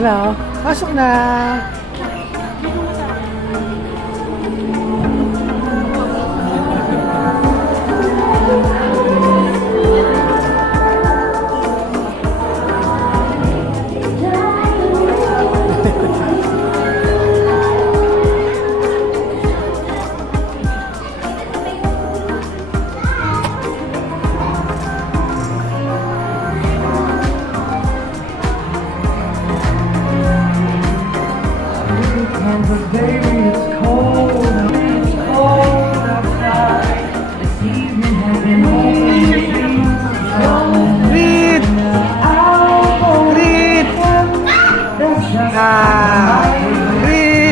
Hello. Pasok na.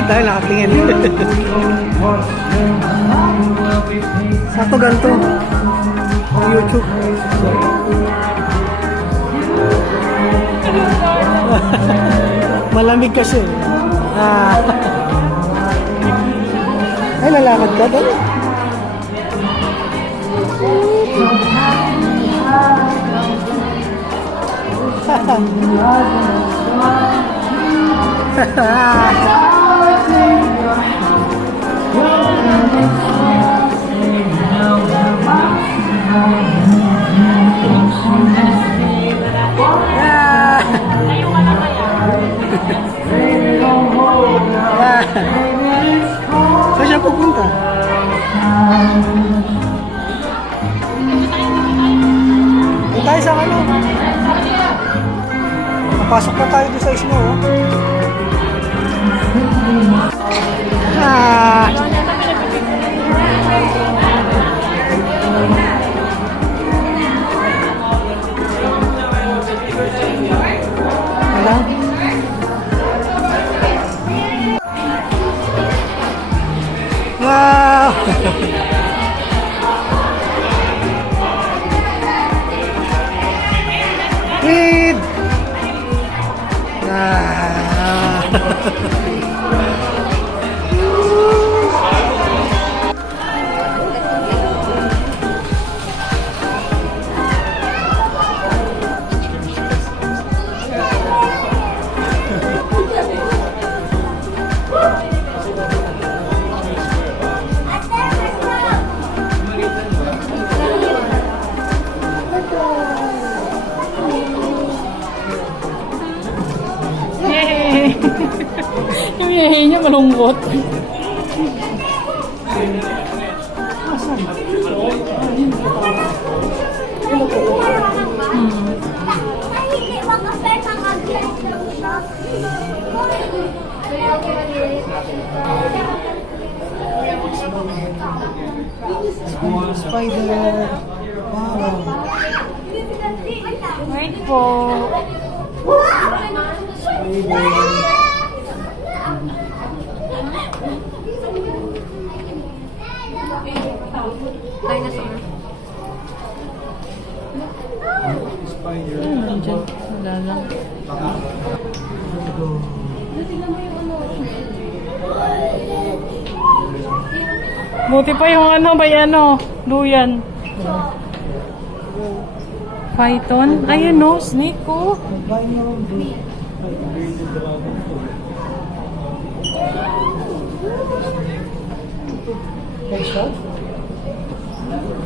Dahil nakatingin. Sa to ganito ang YouTube. Malamig kasi. Ay, lalakad ka doon. Saan siya pupunta? Doon tayo sa ano? Napasok na tayo doon sa snow. Wow! Read! Yung yahay niya malungkot. Spider. Wow. Wait po. Dinosaur. Nandiyan. Wala lang. Buti pa yung ano, may ano, duyan. Python? Ayun no, snake ko.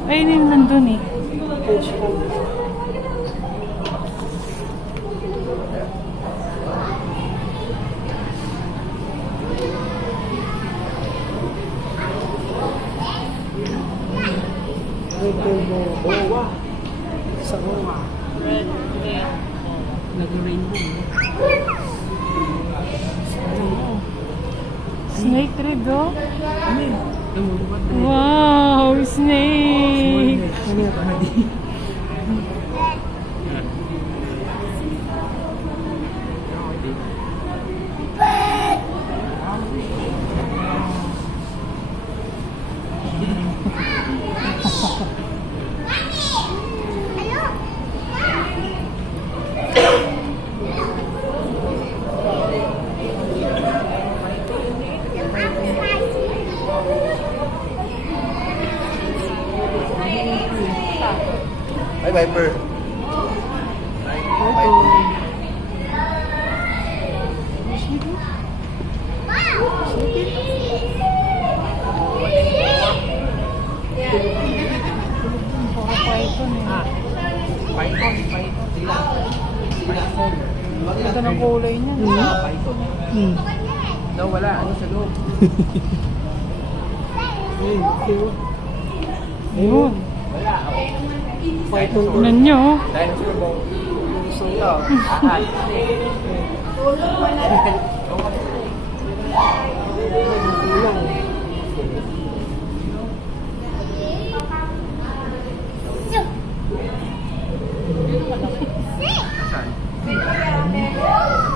Ayun yung nandun eh. Sa Roma. Snake red oh. Wow, snake. Hi, Viper. kulay niya. Python. Hmm. No, wala. Ano sa loob? Ayun, ayun. Ayun. Wala. Python ko. Tignan nyo. oh. Dinosaur bone. So, Ito. Ahas. kulang. Saan?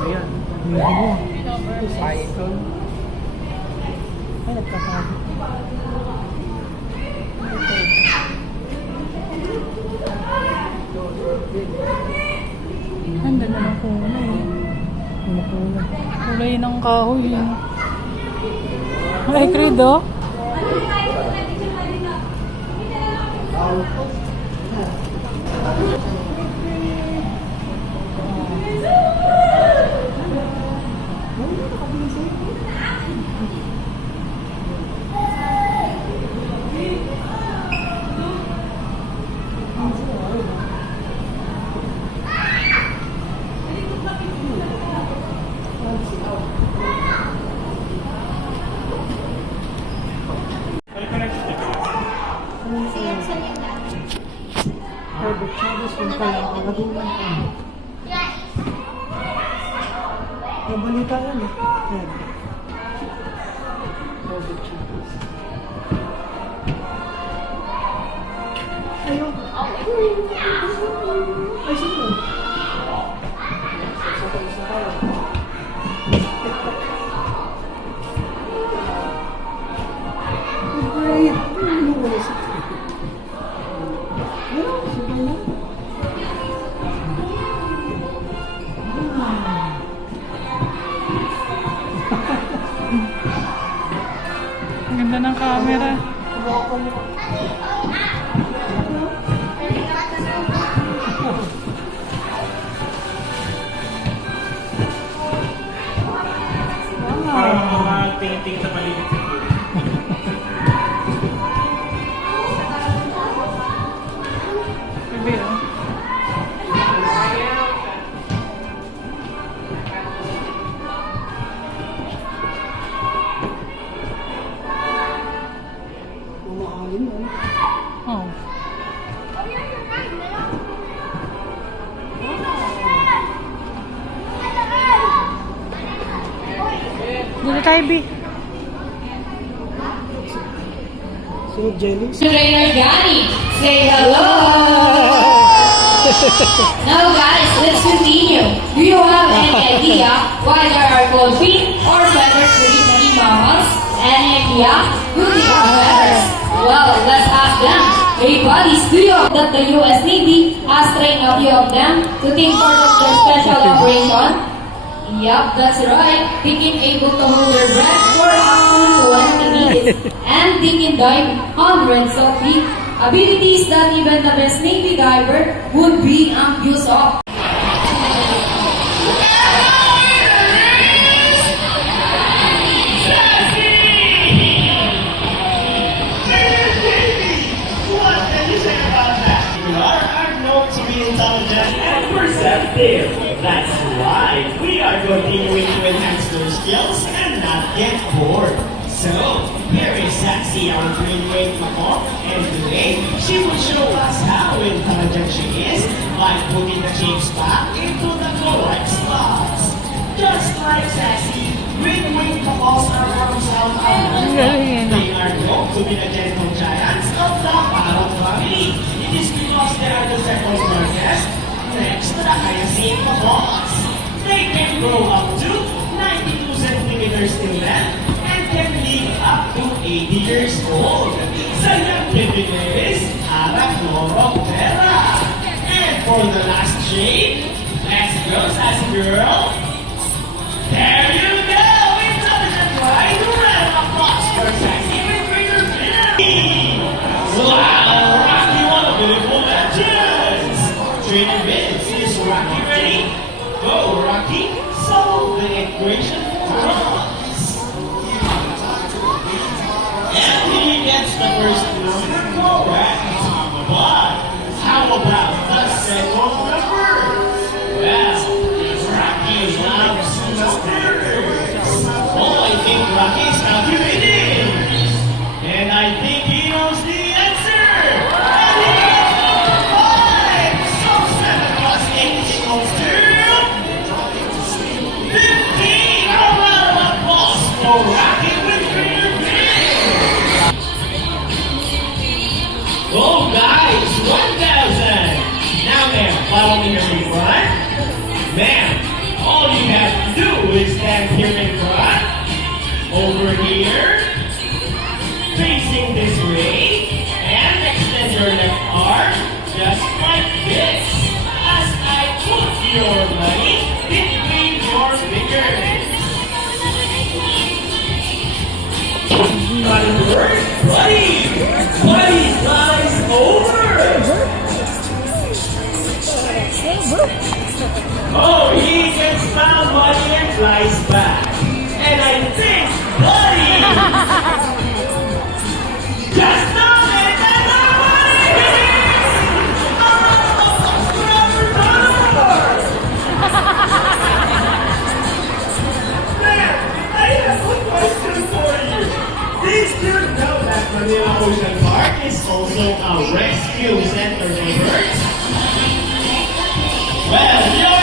Ayan. Python. Ay, nagkakabi. Ang ganda ng kulay. Ano kulang? Kulay ng kahoy. Ay, Credo. Herbert Chavez, kung kaya ako, nagulang ka. Nabalita yan eh. Ayan. Herbert Chavez. Ayun. Ay, sino? Isa tayo. Great. Ano wala siya? Ang ganda ng camera. Parang mga tingin-tingin sa paligid. Sabi, oh. Mamaalim mo. Oh. Dito tayo, B. Sino jelly? Trainer Gani, say hello. Now guys, let's continue. Do you have any idea why there are called feet or feathers for each mammals? Any idea who they are feathers? Well, let's ask them. Hey buddies, do you know that the US Navy has trained a few of them to take part of their special operation? Yup, that's right. They can able to hold their breath for up to 20 minutes. And they can dive hundreds of feet. Abilities that even the best Navy diver would be envious of. Known to be intelligent and perceptive. That's why we are continuing to enhance their skills and not get bored. So, here is Saxy, our green-winged macaw, and today she will show us how intelligent she is by putting the chips back into the correct spots. Just like Saxy, green-winged macaws are from South America. They are known to be the gentle giants of the parrot family. It is because they are the second largest next to the hyacinth macaws. They can grow up to 92 centimeters in length and can live up to 80 years old. Scientific name is Arachnoroptera. And for the last shape, let's go, sassy girl. There you go! Intelligent right? Right across your sexy with greater ability! Wow! Rocky, one of beautiful legends! Trainer Vince, is Rocky ready? Go, Rocky! Solve the equation for us! And he gets the first number correct. But how about the second number? Well, Rocky is not facing this way and extend your left arm just like this as I put your money between your fingers. Buddy work, buddy! Buddy flies over! Oh, he gets found buddy and flies back. And I think buddy just nominated that Man, I have a question for you. Did you know that Manila Ocean Park is also a rescue center for birds? Well,